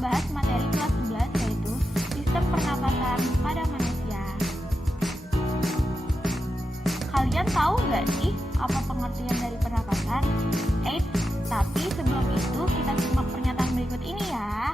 membahas materi kelas 11 yaitu sistem pernapasan pada manusia. Kalian tahu nggak sih apa pengertian dari pernapasan? Tapi sebelum itu kita simak pernyataan berikut ini ya.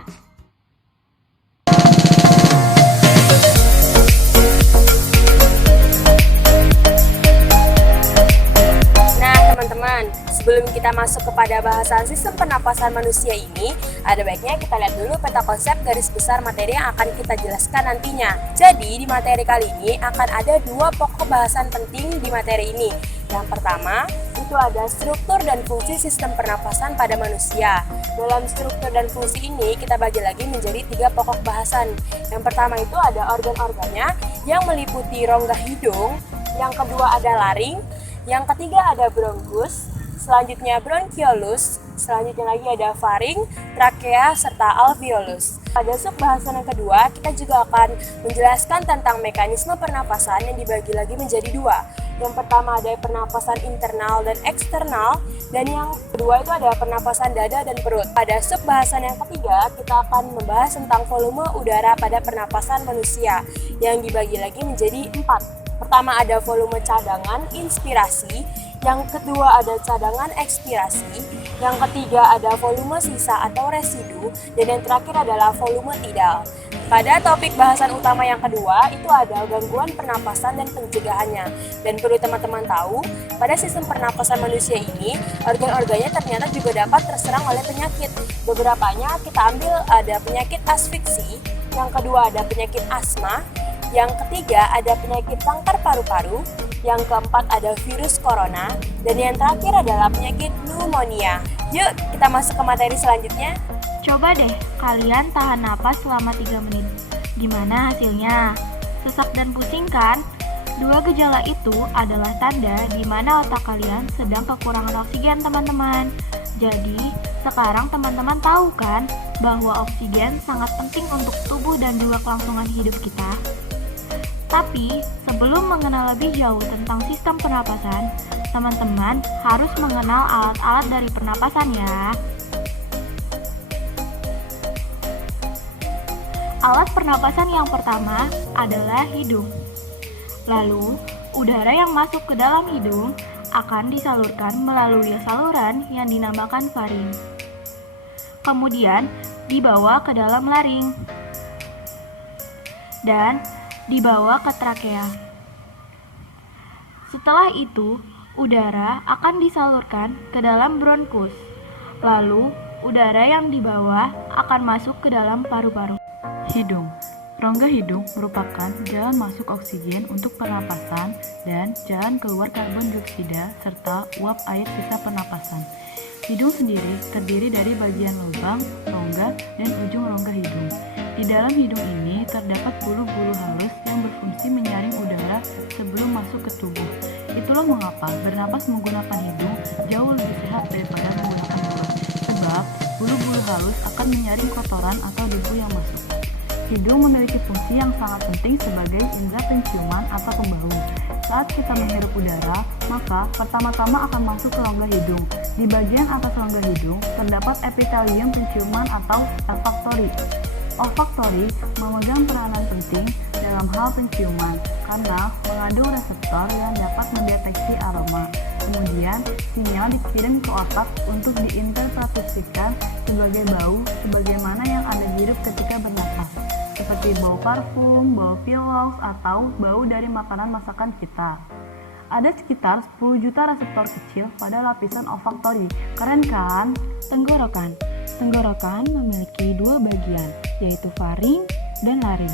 Teman-teman, sebelum kita masuk kepada bahasan sistem pernapasan manusia ini, ada baiknya kita lihat dulu peta konsep garis besar materi yang akan kita jelaskan nantinya. Jadi, di materi kali ini akan ada dua pokok bahasan penting di materi ini. Yang pertama, itu ada struktur dan fungsi sistem pernapasan pada manusia. Dalam struktur dan fungsi ini, kita bagi lagi menjadi tiga pokok bahasan. Yang pertama itu ada organ-organnya yang meliputi rongga hidung, yang kedua ada laring, yang ketiga ada bronkus, selanjutnya bronchiolus, selanjutnya lagi ada faring, trakea, serta alveolus. Pada subbahasan yang kedua, kita juga akan menjelaskan tentang mekanisme pernapasan yang dibagi lagi menjadi dua. Yang pertama ada pernapasan internal dan eksternal, dan yang kedua itu ada pernapasan dada dan perut. Pada subbahasan yang ketiga, kita akan membahas tentang volume udara pada pernapasan manusia, yang dibagi lagi menjadi 4. Pertama ada volume cadangan inspirasi, yang kedua ada cadangan ekspirasi, yang ketiga ada volume sisa atau residu, dan yang terakhir adalah volume tidal. Pada topik bahasan utama yang kedua itu ada gangguan pernapasan dan pencegahannya. Dan perlu teman-teman tahu, pada sistem pernapasan manusia ini, organ-organnya ternyata juga dapat terserang oleh penyakit. Beberapanya kita ambil ada penyakit asfiksi, yang kedua ada penyakit asma, yang ketiga ada penyakit kanker paru-paru, yang keempat ada virus corona, dan yang terakhir adalah penyakit pneumonia. Yuk kita masuk ke materi selanjutnya. Coba deh kalian tahan napas selama 3 menit. Gimana hasilnya? Sesak dan pusing kan? Dua gejala itu adalah tanda di mana otak kalian sedang kekurangan oksigen teman-teman. Jadi sekarang teman-teman tahu kan bahwa oksigen sangat penting untuk tubuh dan juga kelangsungan hidup kita. Tapi, sebelum mengenal lebih jauh tentang sistem pernapasan, teman-teman harus mengenal alat-alat dari pernapasan ya. Alat pernapasan yang pertama adalah hidung. Lalu, udara yang masuk ke dalam hidung akan disalurkan melalui saluran yang dinamakan faring. Kemudian, dibawa ke dalam laring. Dan dibawa ke trakea. Setelah itu, udara akan disalurkan ke dalam bronkus. Lalu, udara yang dibawa akan masuk ke dalam paru-paru. Hidung. Rongga hidung merupakan jalan masuk oksigen untuk pernapasan dan jalan keluar karbon dioksida serta uap air sisa pernapasan. Hidung sendiri terdiri dari bagian lubang, rongga, dan ujung rongga hidung. Di dalam hidung ini terdapat bulu-bulu halus yang berfungsi menyaring udara sebelum masuk ke tubuh. Itulah mengapa bernapas menggunakan hidung jauh lebih sehat daripada menggunakan mulut, sebab bulu-bulu halus akan menyaring kotoran atau debu yang masuk. Hidung memiliki fungsi yang sangat penting sebagai indera penciuman atau pembau. Saat kita menghirup udara, maka pertama-tama akan masuk ke rongga hidung. Di bagian atas rongga hidung terdapat epitelium penciuman atau olfaktori. Olfaktori memegang peranan penting dalam hal penciuman karena mengandung reseptor yang dapat mendeteksi aroma. Kemudian, sinyal dikirim ke otak untuk diinterpretasikan sebagai bau sebagaimana yang Anda hirup ketika bernapas, seperti bau parfum, bau piloks, atau bau dari makanan masakan kita. Ada sekitar 10 juta reseptor kecil pada lapisan olfaktori. Keren kan? Tenggorokan. Tenggorokan memiliki dua bagian, yaitu faring dan laring.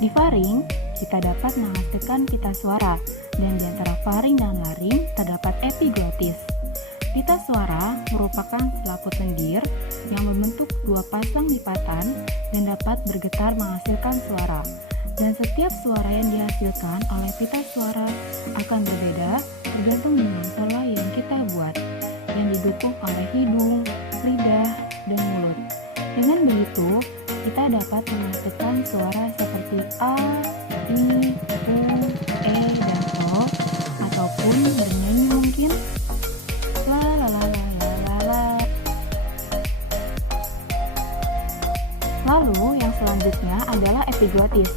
Di faring, kita dapat menghasilkan pita suara, dan di antara faring dan laring terdapat epiglotis. Pita suara merupakan selaput lendir yang membentuk dua pasang lipatan dan dapat bergetar menghasilkan suara. Dan setiap suara yang dihasilkan oleh pita suara akan berbeda tergantung dengan pola yang kita buat, yang didukung oleh hidung, lidah, dan mulut. Dengan begitu, kita dapat menghasilkan suara seperti A, I, U, E, dan O, ataupun bernyanyi mungkin la la la la la la la. Lalu yang selanjutnya adalah epiglotis.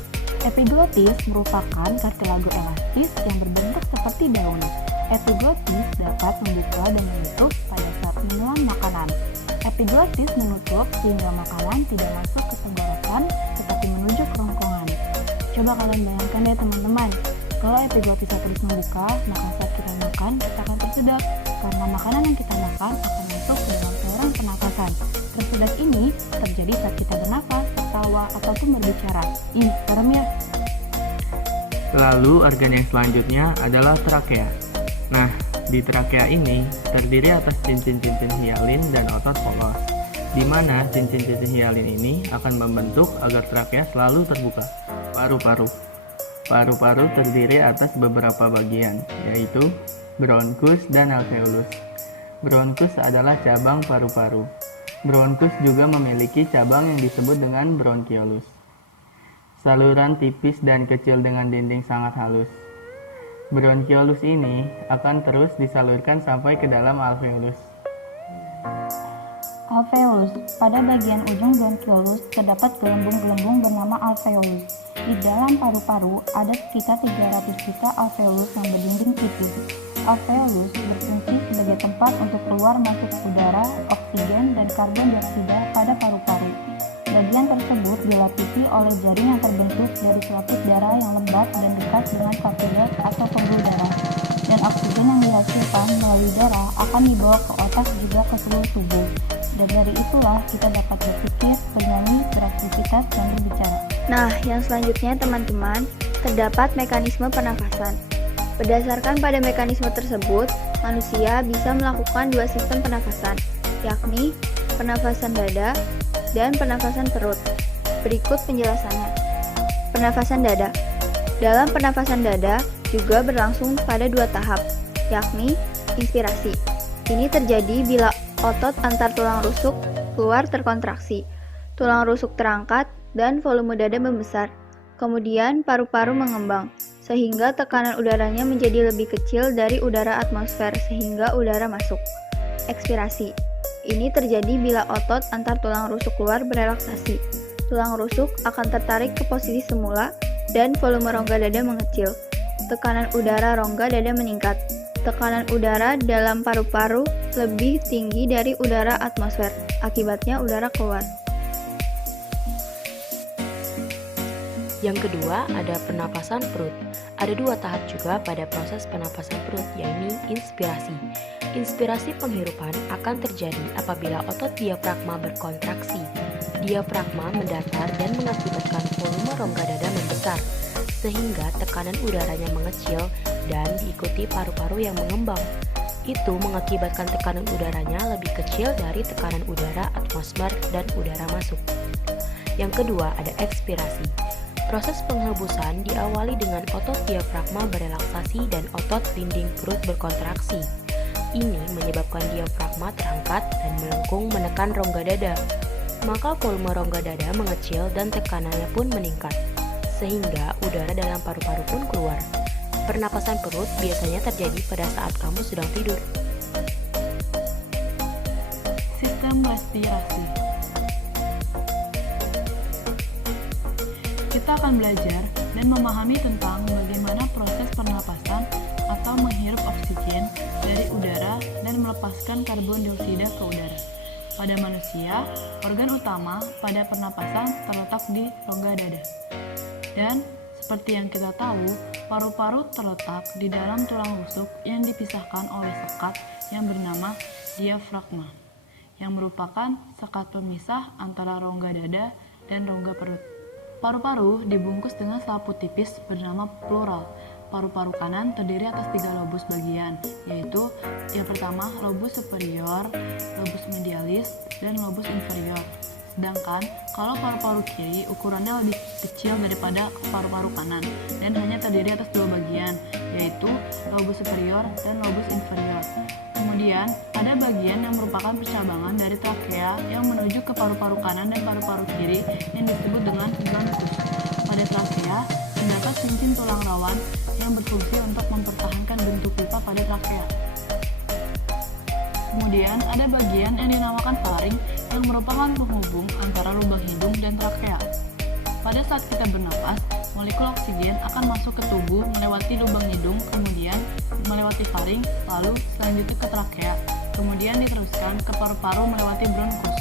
Epiglotis merupakan kartilago elastis yang berbentuk seperti daun. Epiglotis dapat membuka dan menutup pada saat menelan makanan. Epiglotis menutup sehingga makanan tidak masuk ke tenggorokan tetapi menuju kerongkongan. Coba kalian bayangkan deh teman-teman, kalau epiglotisnya terus membuka, maka saat kita makan, kita akan tersedak karena makanan yang kita makan akan masuk ke dalam saluran pernafasan. Tersedak ini terjadi saat kita bernafas, tertawa, ataupun berbicara. Ih, serem ya? Lalu organ yang selanjutnya adalah trakea. Nah, di trakea ini terdiri atas cincin-cincin hialin dan otot polos, di mana cincin-cincin hialin ini akan membentuk agar trakea selalu terbuka. Paru-paru. Paru-paru terdiri atas beberapa bagian, yaitu bronkus dan alveolus. Bronkus adalah cabang paru-paru. Bronkus juga memiliki cabang yang disebut dengan bronkiolus. Saluran tipis dan kecil dengan dinding sangat halus. Bronkiolus ini akan terus disalurkan sampai ke dalam alveolus. Alveolus. Pada bagian ujung bronkiolus terdapat gelembung-gelembung bernama alveolus. Di dalam paru-paru ada sekitar 300 juta alveolus yang berdinding tipis. Alveolus berfungsi sebagai tempat untuk keluar masuk udara, oksigen, dan karbon dioksida pada paru-paru. Bagian tersebut dilapisi oleh jaring yang terbentuk dari selaput darah yang lebat dan dekat dengan kapiler atau pembuluh darah. Dan oksigen yang dihasilkan melalui darah akan dibawa ke otak juga ke seluruh tubuh. Dan dari itulah kita dapat berpikir, bernyanyi, beraktivitas, dan berbicara. Nah, yang selanjutnya teman-teman, terdapat mekanisme pernafasan. Berdasarkan pada mekanisme tersebut, manusia bisa melakukan dua sistem pernafasan, yakni pernafasan dada dan pernafasan perut. Berikut penjelasannya. Pernafasan dada. Dalam pernafasan dada juga berlangsung pada dua tahap, yakni inspirasi. Ini terjadi bila otot antar tulang rusuk keluar terkontraksi, tulang rusuk terangkat, dan volume dada membesar. Kemudian paru-paru mengembang, sehingga tekanan udaranya menjadi lebih kecil dari udara atmosfer sehingga udara masuk. Ekspirasi. Ini terjadi bila otot antar tulang rusuk luar berelaksasi. Tulang rusuk akan tertarik ke posisi semula dan volume rongga dada mengecil. Tekanan udara rongga dada meningkat. Tekanan udara dalam paru-paru lebih tinggi dari udara atmosfer. Akibatnya udara keluar. Yang kedua ada pernapasan perut. Ada dua tahap juga pada proses pernapasan perut, yaitu inspirasi. Inspirasi penghirupan akan terjadi apabila otot diafragma berkontraksi. Diafragma mendatar dan mengakibatkan volume rongga dada membesar, sehingga tekanan udaranya mengecil dan diikuti paru-paru yang mengembang. Itu mengakibatkan tekanan udaranya lebih kecil dari tekanan udara atmosfer dan udara masuk. Yang kedua ada ekspirasi. Proses penghebusan diawali dengan otot diafragma berelaksasi dan otot dinding perut berkontraksi. Ini menyebabkan diafragma terangkat dan melengkung menekan rongga dada. Maka volume rongga dada mengecil dan tekanannya pun meningkat, sehingga udara dalam paru-paru pun keluar. Pernapasan perut biasanya terjadi pada saat kamu sedang tidur. Sistem respirasi. Kita akan belajar dan memahami tentang bagaimana proses pernapasan atau menghirup oksigen dari udara dan melepaskan karbon dioksida ke udara. Pada manusia, organ utama pada pernapasan terletak di rongga dada. Dan seperti yang kita tahu, paru-paru terletak di dalam tulang rusuk yang dipisahkan oleh sekat yang bernama diafragma, yang merupakan sekat pemisah antara rongga dada dan rongga perut. Paru-paru dibungkus dengan selaput tipis bernama pleural. Paru-paru kanan terdiri atas 3 lobus bagian, yaitu yang pertama lobus superior, lobus medialis, dan lobus inferior. Sedangkan kalau paru-paru kiri ukurannya lebih kecil daripada paru-paru kanan dan hanya terdiri atas 2 bagian, yaitu lobus superior dan lobus inferior. Kemudian ada bagian yang merupakan percabangan dari trakea yang menuju ke paru-paru kanan dan paru-paru kiri yang disebut dengan bronkus. Pada trakea terdapat cincin tulang rawan yang berfungsi untuk mempertahankan bentuk pipa pada trakea. Kemudian ada bagian yang dinamakan faring yang merupakan penghubung antara lubang hidung dan dan trakea. Pada saat kita bernapas, molekul oksigen akan masuk ke tubuh melewati lubang hidung, kemudian melewati faring, lalu selanjutnya ke trakea, kemudian diteruskan ke paru-paru melewati bronkus.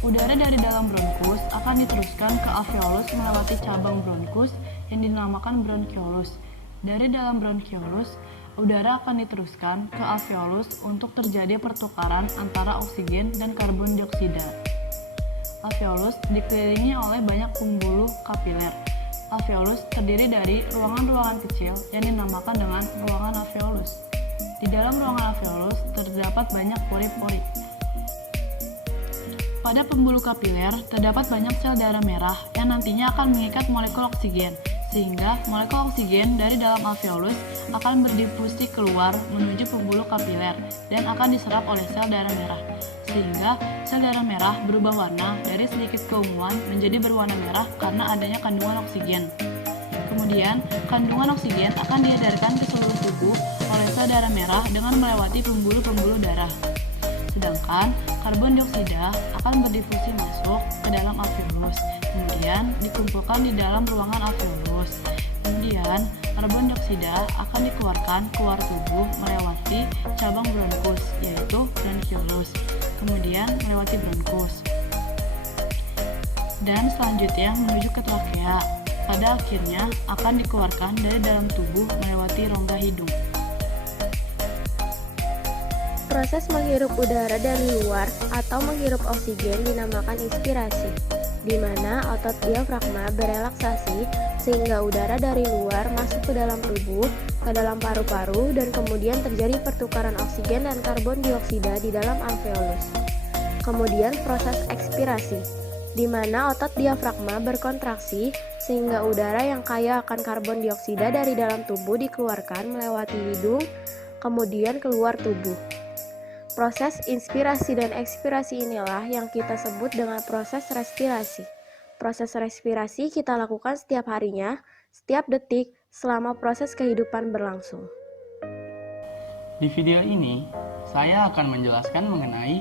Udara dari dalam bronkus akan diteruskan ke alveolus melewati cabang bronkus yang dinamakan bronkiolus. Dari dalam bronkiolus, udara akan diteruskan ke alveolus untuk terjadi pertukaran antara oksigen dan karbon dioksida. Alveolus dikelilingi oleh banyak pembuluh kapiler. Alveolus terdiri dari ruangan-ruangan kecil yang dinamakan dengan ruangan alveolus. Di dalam ruangan alveolus terdapat banyak pori-pori. Pada pembuluh kapiler terdapat banyak sel darah merah yang nantinya akan mengikat molekul oksigen, sehingga molekul oksigen dari dalam alveolus akan berdifusi keluar menuju pembuluh kapiler dan akan diserap oleh sel darah merah, sehingga sel darah merah berubah warna dari sedikit keunguan menjadi berwarna merah karena adanya kandungan oksigen. Kemudian, kandungan oksigen akan diedarkan ke seluruh tubuh oleh sel darah merah dengan melewati pembuluh-pembuluh darah. Sedangkan karbon dioksida akan berdifusi masuk ke dalam alveolus, kemudian dikumpulkan di dalam ruangan alveolus. Kemudian karbon dioksida akan dikeluarkan keluar tubuh melewati cabang bronkus, yaitu bronkiolus, kemudian melewati bronkus, dan selanjutnya menuju ke trakea. Pada akhirnya akan dikeluarkan dari dalam tubuh melewati rongga hidung. Proses menghirup udara dari luar atau menghirup oksigen dinamakan inspirasi, di mana otot diafragma berelaksasi sehingga udara dari luar masuk ke dalam tubuh, ke dalam paru-paru, dan kemudian terjadi pertukaran oksigen dan karbon dioksida di dalam alveolus. Kemudian proses ekspirasi, di mana otot diafragma berkontraksi sehingga udara yang kaya akan karbon dioksida dari dalam tubuh dikeluarkan melewati hidung, kemudian keluar tubuh. Proses inspirasi dan ekspirasi inilah yang kita sebut dengan proses respirasi. Proses respirasi kita lakukan setiap harinya, setiap detik, selama proses kehidupan berlangsung. Di video ini, saya akan menjelaskan mengenai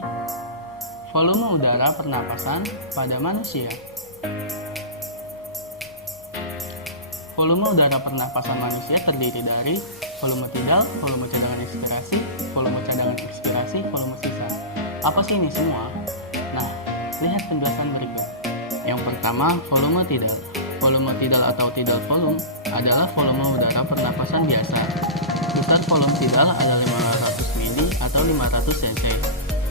volume udara pernapasan pada manusia. Volume udara pernapasan manusia terdiri dari volume tidal, volume cadangan inspirasi, volume cadangan ekspirasi, volume sisa. Apa sih ini semua? Nah, lihat penjelasan berikut. Yang pertama, volume tidal. Volume tidal atau tidal volume adalah volume udara pernapasan biasa. Besar volume tidal adalah 500 ml atau 500 cc.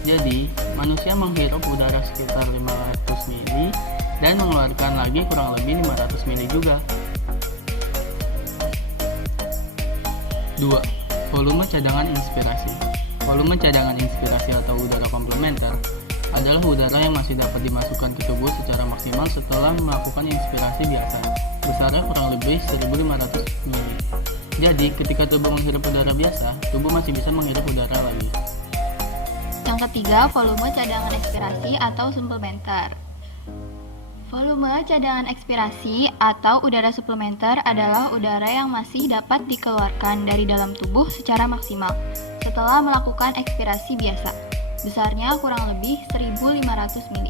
Jadi, manusia menghirup udara sekitar 500 ml dan mengeluarkan lagi kurang lebih 500 ml juga. 2. Volume cadangan inspirasi. Volume cadangan inspirasi atau udara komplementer adalah udara yang masih dapat dimasukkan ke tubuh secara maksimal setelah melakukan inspirasi biasa. Besarnya kurang lebih 1500 ml. Jadi, ketika tubuh menghirup udara biasa, tubuh masih bisa menghirup udara lagi. Yang ketiga, volume cadangan ekspirasi atau suplementer. Volume cadangan ekspirasi atau udara suplementer adalah udara yang masih dapat dikeluarkan dari dalam tubuh secara maksimal setelah melakukan ekspirasi biasa. Besarnya kurang lebih 1500 ml.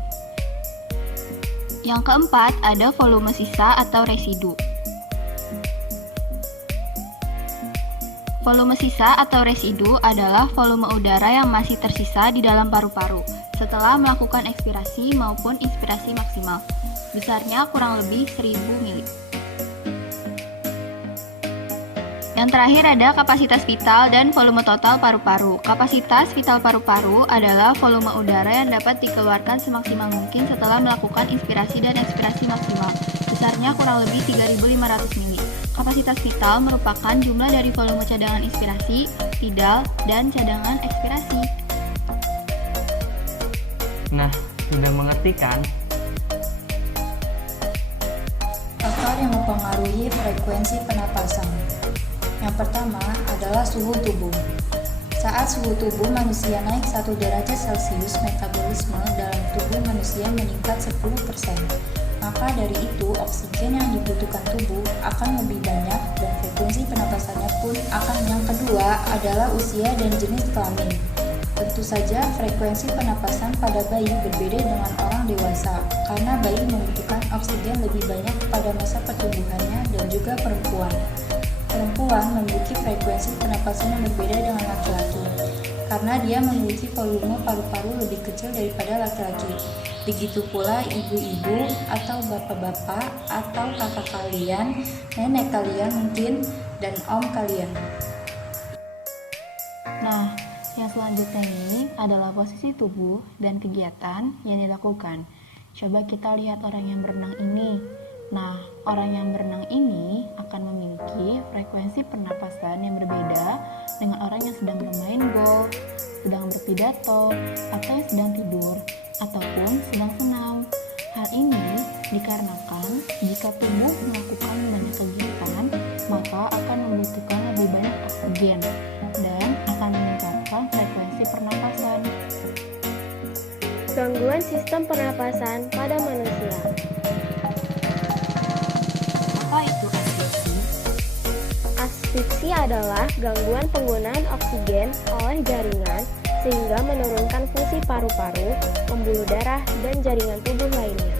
Yang keempat, ada volume sisa atau residu. Volume sisa atau residu adalah volume udara yang masih tersisa di dalam paru-paru setelah melakukan ekspirasi maupun inspirasi maksimal. Besarnya kurang lebih 1000 ml. Yang terakhir ada kapasitas vital dan volume total paru-paru. Kapasitas vital paru-paru adalah volume udara yang dapat dikeluarkan semaksimal mungkin setelah melakukan inspirasi dan ekspirasi maksimal. Besarnya kurang lebih 3500 ml. Kapasitas vital merupakan jumlah dari volume cadangan inspirasi, tidal, dan cadangan ekspirasi. Nah, sudah mengerti kan? Faktor yang mempengaruhi frekuensi pernapasan. Yang pertama adalah suhu tubuh. Saat suhu tubuh manusia naik 1 derajat Celcius, metabolisme dalam tubuh manusia meningkat 10%. Maka dari itu, oksigen yang dibutuhkan tubuh akan lebih banyak dan frekuensi pernapasannya pun akan. Yang kedua adalah usia dan jenis kelamin. Tentu saja frekuensi pernapasan pada bayi berbeda dengan orang dewasa karena bayi membutuhkan oksigen lebih banyak pada masa pertumbuhannya dan juga perempuan. Perempuan memiliki frekuensi pernapasan yang berbeda dengan laki-laki karena dia memiliki volume paru-paru lebih kecil daripada laki-laki. Begitu pula ibu-ibu atau bapak-bapak atau kakak kalian, nenek kalian mungkin, dan om kalian. Nah, yang selanjutnya ini adalah posisi tubuh dan kegiatan yang dilakukan. Coba kita lihat orang yang berenang ini. Nah, orang yang berenang ini akan memiliki frekuensi pernapasan yang berbeda dengan orang yang sedang bermain golf, sedang berpidato, atau yang sedang tidur, ataupun sedang senam. Hal ini dikarenakan jika tubuh melakukan banyak kegiatan, maka akan membutuhkan lebih banyak oksigen dan akan meningkatkan frekuensi pernapasan. Gangguan sistem pernapasan pada manusia. Apa itu asfiksi? Asfiksi adalah gangguan penggunaan oksigen oleh jaringan sehingga menurunkan fungsi paru-paru, pembuluh darah, dan jaringan tubuh lainnya.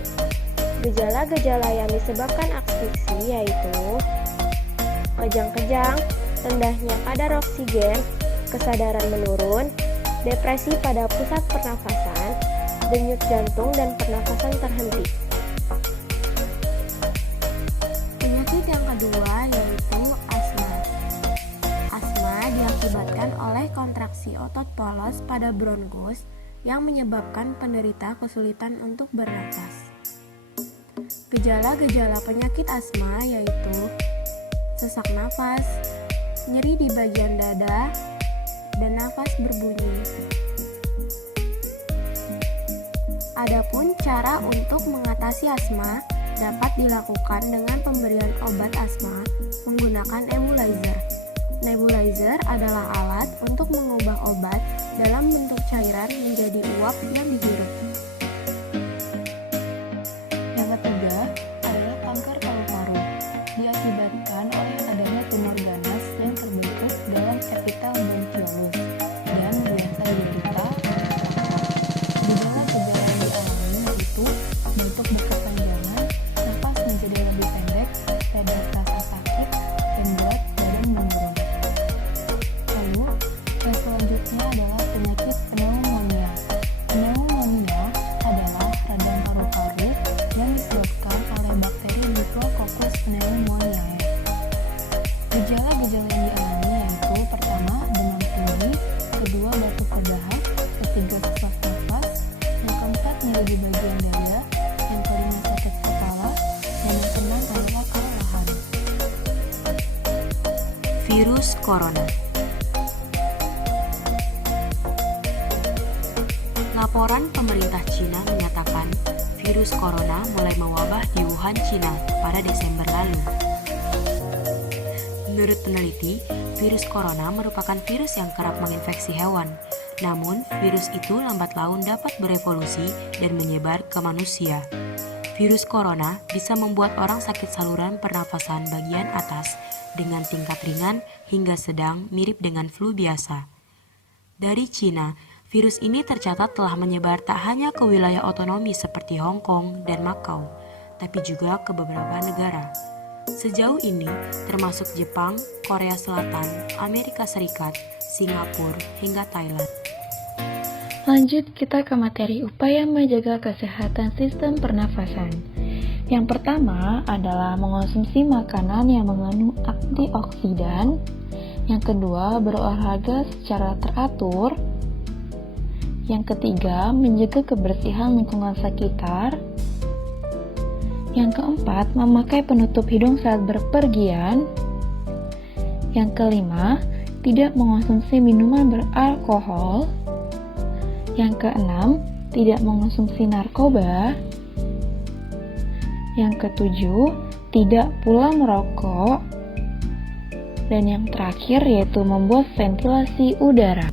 Gejala-gejala yang disebabkan asfiksi yaitu kejang-kejang, rendahnya kadar oksigen, kesadaran menurun, depresi pada pusat pernafasan, denyut jantung, dan pernafasan terhenti. Penyakit yang kedua yaitu asma. Asma diakibatkan oleh kontraksi otot polos pada bronkus yang menyebabkan penderita kesulitan untuk bernafas. Gejala-gejala penyakit asma yaitu sesak nafas, nyeri di bagian dada, dan nafas berbunyi. Adapun cara untuk mengatasi asma dapat dilakukan dengan pemberian obat asma menggunakan nebulizer. Nebulizer adalah alat untuk mengubah obat dalam bentuk cairan menjadi uap yang dihirup. Yang ketiga adalah kanker paru-paru. Diakibatkan oleh adanya tumor ganas yang terbentuk dalam epitel bronchiolus dan biasa diderita oleh kanker. Gejala-gejala yang dialami yaitu batuk berkepanjangan, nafas menjadi lebih pendek, ada rasa sakit, dan berat badan menurun. Lalu, yang selanjutnya adalah penyakit pneumonia. Pneumonia adalah radang paru-paru yang disebabkan oleh bakteri Diplococcus pneumoniae. Gejala-gejala yang dialami yaitu pertama demam tinggi, kedua batuk berdahak, ketiga sesak nafas, yang keempat nyeri di bagian dada, yang kelima sakit kepala, dan yang keenam adalah kelelahan. Virus Corona. Laporan pemerintah Cina menyatakan virus corona mulai mewabah di Wuhan, Cina pada Desember lalu. Menurut peneliti, virus corona merupakan virus yang kerap menginfeksi hewan. Namun, virus itu lambat laun dapat berevolusi dan menyebar ke manusia. Virus corona bisa membuat orang sakit saluran pernafasan bagian atas dengan tingkat ringan hingga sedang mirip dengan flu biasa. Dari Cina, virus ini tercatat telah menyebar tak hanya ke wilayah otonomi seperti Hong Kong dan Makau, tapi juga ke beberapa negara. Sejauh ini, termasuk Jepang, Korea Selatan, Amerika Serikat, Singapura, hingga Thailand. Lanjut kita ke materi upaya menjaga kesehatan sistem pernafasan. Yang pertama adalah mengonsumsi makanan yang mengandung antioksidan. Yang kedua, berolahraga secara teratur. Yang ketiga, menjaga kebersihan lingkungan sekitar. Yang keempat, memakai penutup hidung saat berpergian. Yang kelima, tidak mengonsumsi minuman beralkohol. Yang keenam, tidak mengonsumsi narkoba. Yang ketujuh, tidak pula merokok. Dan yang terakhir yaitu membuat ventilasi udara.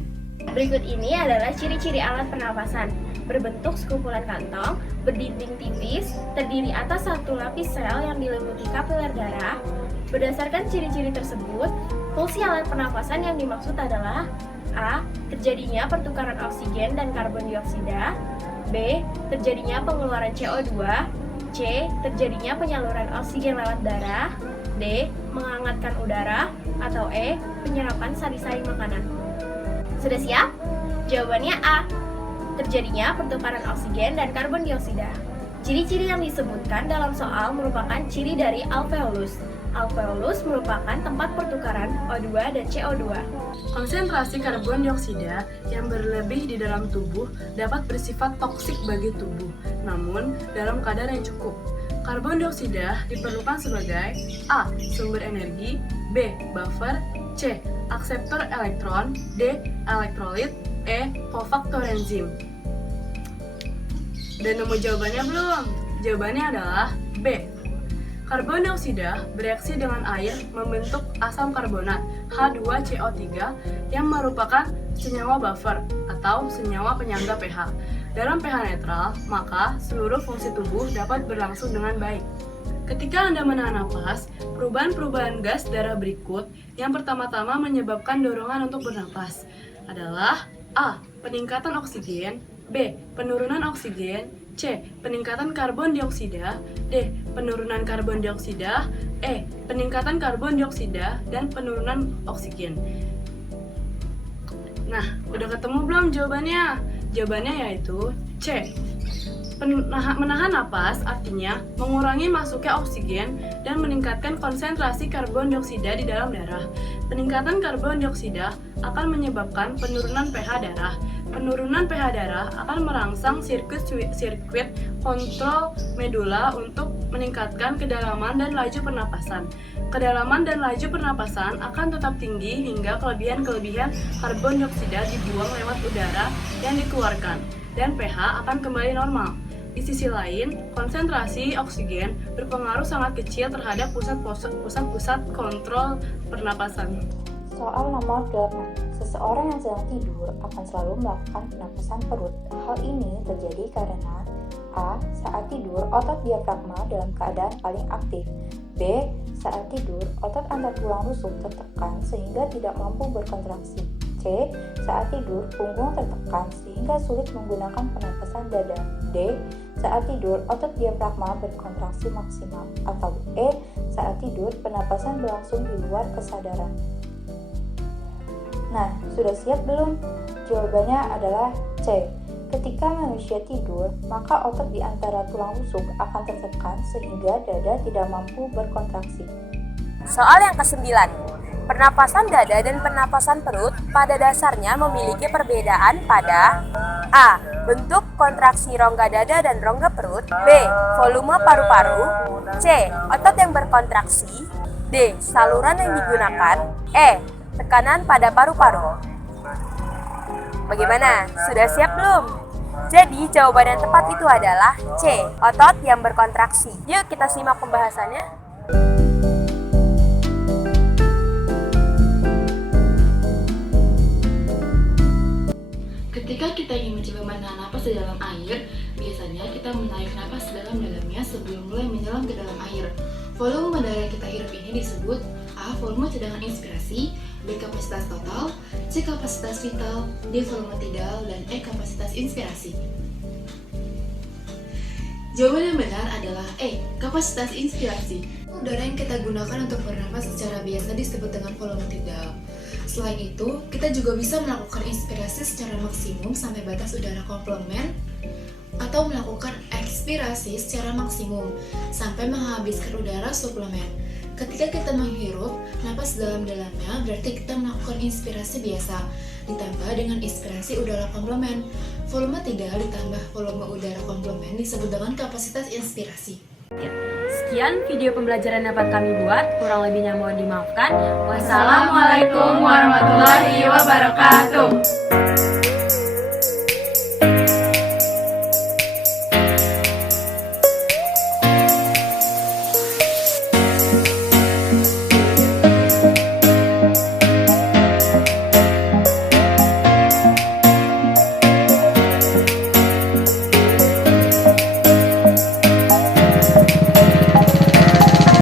Berikut ini adalah ciri-ciri alat pernafasan. Berbentuk sekumpulan kantong, berdinding tipis, terdiri atas satu lapis sel yang diliputi kapiler darah. Berdasarkan ciri-ciri tersebut, fungsi alat pernafasan yang dimaksud adalah A. Terjadinya pertukaran oksigen dan karbon dioksida. B. Terjadinya pengeluaran CO2. C. Terjadinya penyaluran oksigen lewat darah. D. Menghangatkan udara. Atau E. Penyerapan sari-sari makanan. Sudah siap? Jawabannya A. Terjadinya pertukaran oksigen dan karbon dioksida. Ciri-ciri yang disebutkan dalam soal merupakan ciri dari alveolus. Alveolus merupakan tempat pertukaran O2 dan CO2. Konsentrasi karbon dioksida yang berlebih di dalam tubuh dapat bersifat toksik bagi tubuh, namun dalam kadar yang cukup. Karbon dioksida diperlukan sebagai A. Sumber energi, B. Buffer, C. Akseptor elektron, D. Elektrolit, E. Kofaktor enzim. Dan nemu jawabannya belum? Jawabannya adalah B. Karbon dioksida bereaksi dengan air membentuk asam karbonat H2CO3 yang merupakan senyawa buffer atau senyawa penyangga pH. Dalam pH netral, maka seluruh fungsi tubuh dapat berlangsung dengan baik. Ketika Anda menahan napas, perubahan-perubahan gas darah berikut yang pertama-tama menyebabkan dorongan untuk bernapas adalah A. Peningkatan oksigen, B. Penurunan oksigen, C. Peningkatan karbon dioksida, D. Penurunan karbon dioksida, E. Peningkatan karbon dioksida dan penurunan oksigen. Nah, udah ketemu belum jawabannya? Jawabannya yaitu C. Menahan napas artinya mengurangi masuknya oksigen dan meningkatkan konsentrasi karbon dioksida di dalam darah. Peningkatan karbon dioksida akan menyebabkan penurunan pH darah. Penurunan pH darah akan merangsang sirkuit kontrol medula untuk meningkatkan kedalaman dan laju pernapasan. Kedalaman dan laju pernapasan akan tetap tinggi hingga kelebihan karbon dioksida dibuang lewat udara yang dikeluarkan dan pH akan kembali normal. Di sisi lain, konsentrasi oksigen berpengaruh sangat kecil terhadap pusat-pusat kontrol pernapasan. Soal nomor 8. Seseorang yang sedang tidur akan selalu melakukan penapasan perut. Hal ini terjadi karena A. Saat tidur, otot diafragma dalam keadaan paling aktif. B. Saat tidur, otot antar tulang rusuk tertekan sehingga tidak mampu berkontraksi. C. Saat tidur, punggung tertekan sehingga sulit menggunakan penapasan dada. D. Saat tidur, otot diafragma berkontraksi maksimal. Atau E. Saat tidur, penapasan berlangsung di luar kesadaran. Nah, sudah siap belum? Jawabannya adalah C. Ketika manusia tidur, maka otot di antara tulang rusuk akan tertekan sehingga dada tidak mampu berkontraksi. Soal yang ke-9. Pernapasan dada dan pernapasan perut pada dasarnya memiliki perbedaan pada A. Bentuk kontraksi rongga dada dan rongga perut. B. Volume paru-paru. C. Otot yang berkontraksi. D. Saluran yang digunakan. E. Tekanan pada paru-paru. Bagaimana? Sudah siap belum? Jadi jawaban yang tepat itu adalah C. Otot yang berkontraksi. Yuk kita simak pembahasannya. Ketika kita ingin mencoba menahan napas di dalam air, biasanya kita menarik napas dalam-dalamnya sebelum mulai menyelam ke dalam air. Volume udara yang kita hirup ini disebut A. Volume cadangan inspirasi, B. Kapasitas total, C. Kapasitas vital, D. Volume tidal, dan E. Kapasitas inspirasi. Jawaban yang benar adalah E. Kapasitas inspirasi. Udara yang kita gunakan untuk bernapas secara biasa disebut dengan volume tidal. Selain itu, kita juga bisa melakukan inspirasi secara maksimum sampai batas udara komplement atau melakukan ekspirasi secara maksimum sampai menghabiskan udara suplemen. Ketika kita menghirup napas dalam-dalamnya, berarti kita melakukan inspirasi biasa ditambah dengan inspirasi udara komplement. Volume tidal ditambah volume udara komplement disebut dengan kapasitas inspirasi. Sekian video pembelajaran yang dapat kami buat, kurang lebihnya mohon dimaafkan. Wassalamualaikum warahmatullahi wabarakatuh.